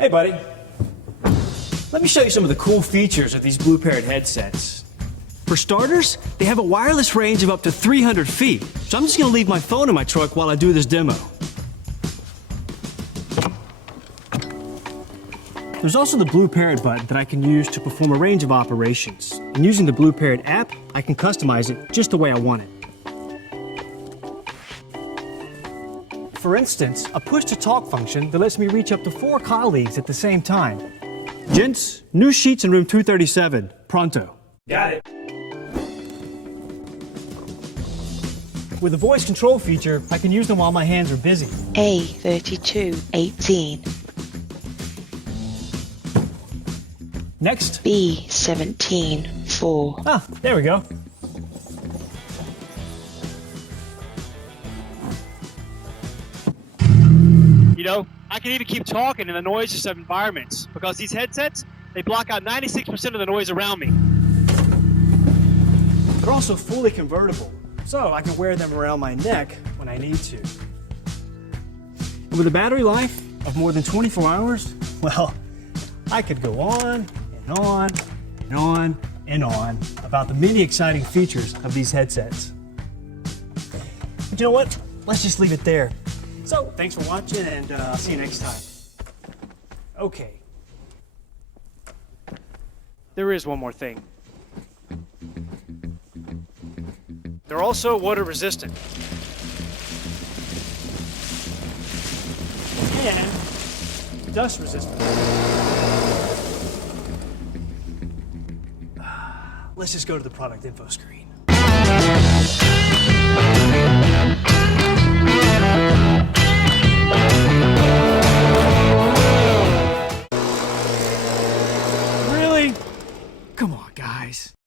Hey, buddy. Let me show you some of the cool features of these BlueParrott headsets. For starters, they have a wireless range of up to 300 feet, so I'm just going to leave my phone in my truck while I do this demo. There's also the BlueParrott button that I can use to perform a range of operations. And using the BlueParrott app, I can customize it just the way I want it. For instance, a push-to-talk function that lets me reach up to 4 colleagues at the same time. Gents, new sheets in room 237. Pronto. Got it. With the voice control feature, I can use them while my hands are busy. A3218. Next. B174. Ah, there we go. You know, I can even keep talking in the noisiest of environments because these headsets, they block out 96% of the noise around me. They're also fully convertible, so I can wear them around my neck when I need to. And with a battery life of more than 24 hours, well, I could go on and on and on and on about the many exciting features of these headsets. But you know what? Let's just leave it there. So, thanks for watching, and I'll see you next time. Okay. There is one more thing. They're also water resistant. And dust resistant. Let's just go to the product info screen. Really? Come on, guys.